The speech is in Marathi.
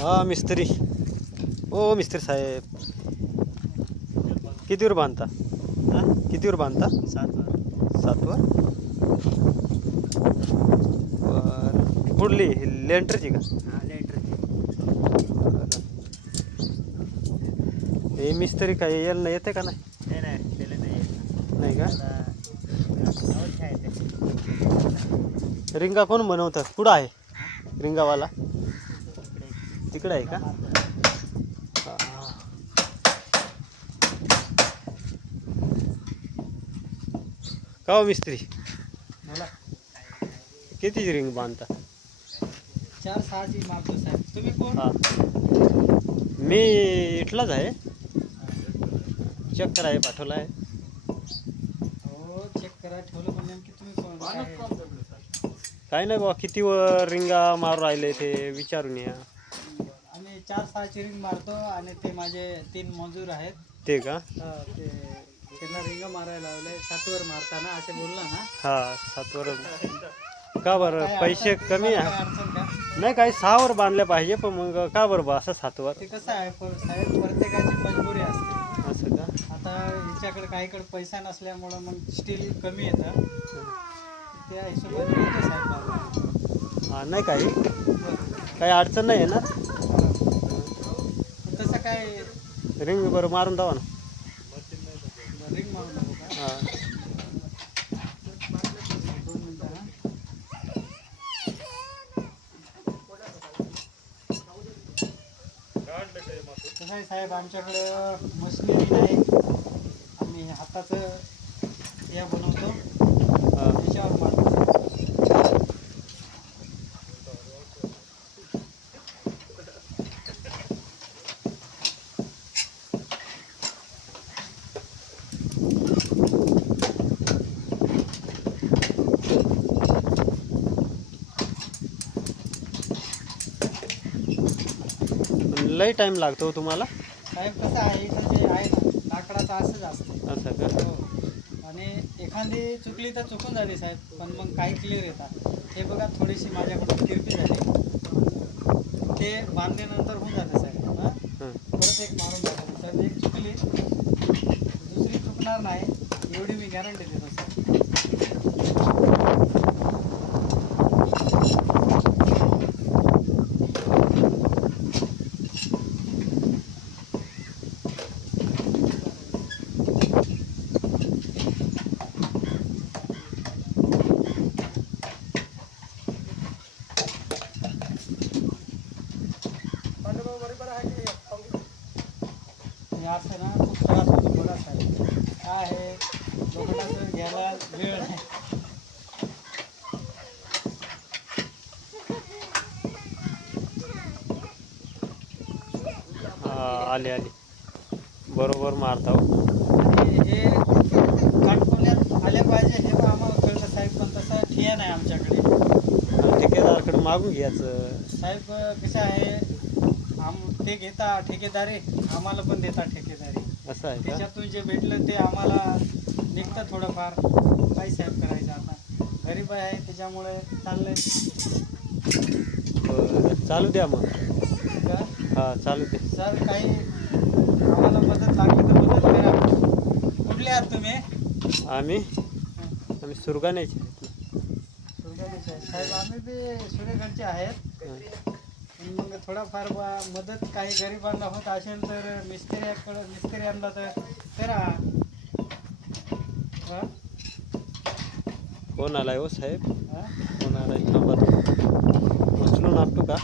हा मिस्त्री. ओ मिस्त्री साहेब, कितीवर बांधता? हा? कितीवर बांधता? 7 वर. 7वर. बरं, कुठली लेंटरची का? हा लेंटरची. हे मिस्त्री काय यायला येते का नाही? नाही नाही त्याला नाही येत. नाही का? आता गावात आहे ते. रिंगा कोण बनवतात? कुठं आहे रिंगावाला? इकडे तिकडे आहे का? हा. का हो मिस्त्री, बोला. कितीची रिंग बांधता? 4-6ची मागतो साहेब. तुम्ही कोण? हा, मी इथलाच आहे. चेक कराय पाठवला आहे. हो चेक करा ठेवलं, पण नेमकी तुम्ही कोण? काय नाही बाबा, कितीवर रिंगा मारू राहिले ते विचारून या. आम्ही 4-6ची रिंग मारतो आणि ते माझे 3 मजूर आहेत. ते का? ते त्यांना रिंग मारायला लावले. 7वर मारताना असे बोलला ना. हा 7वर. का बरं काय पैसे अडचण- कमी तुम्हाला आहे? काय अडचण का? नाही, काही 6वर बांधले पाहिजे, पण मग का बरं बा असं 7वर? ते कसं आहे साहेब, प्रत्येकाची मजबुरी असते. असं का? आता हिच्याकडे काहीकडे पैसा नसल्यामुळं मग स्टील कमी येतं. त्या हिशोबाने येतं साहेब बाबा. हा, नाही काही बरं. काही अडचण नाही आहे ना? तसं काय रिंग बरं मारून द्यावा ना. रिंग मारू नको का? हा. 2 मिनिटं हा. कसं आहे साहेब, आमच्याकडं मशिनरी नाही. आम्ही हाताचं या बनवतो, हा. त्याच्यावर मारतो. लई टाईम लागतो तुम्हाला? साहेब कसं आहे, इथं जे आहे ना लाकडाचं असंच असतं. असं का? हो. आणि एखादी चुकली तर चुकून झाली साहेब, पण मग काही क्लिअर येतात. हे बघा, थोडीशी माझ्याकडून तिरपी झाली, ते बांधल्यानंतर होऊन जाते साहेब. हां, हं. परत एक मारून टाकायचं साहेब. एक चुकली, दुसरी चुकणार नाही एवढी मी गॅरंटी देतो साहेब. हे असं ना खूप त्रास होतो बघा साहेब. काय आहे, लोकांचं घ्यायला वेळ नाही. हा, आले आले, बरोबर मारता हो. आणि हे काटकोल्यात आले पाहिजे हे पण आम्हाला कळतं साहेब, पण तसं ठिया नाही आमच्याकडे. ठेकेदाराकडे मागून घ्यायचं. साहेब कसं आहे, ते घेता ठेकेदारी, आम्हाला पण देता ठेकेदारी. असं आहे का? त्याच्यातून जे भेटलं ते आम्हाला निघतं थोडंफार. काही साहेब करायचं आता, गरीब आहे त्याच्यामुळे चाललंय. बरं, चालू द्या मग. का हा, चालू दे. सर, काही आम्हाला मदत लागली तर मदत करा. कुठले आहात तुम्ही? आम्ही सुरगाण्याचे आहेत. सुरगाणेचे आहे साहेब. आम्ही बी सुरेगडचे आहेत. पण मग थोडाफार मदत काही गरिबांना होत असेल तर मिस्त्री आणला तर करा. हा? फोन आलाय हो साहेब, हा? फोन आलाय. थांबा, उचलून आपटू का?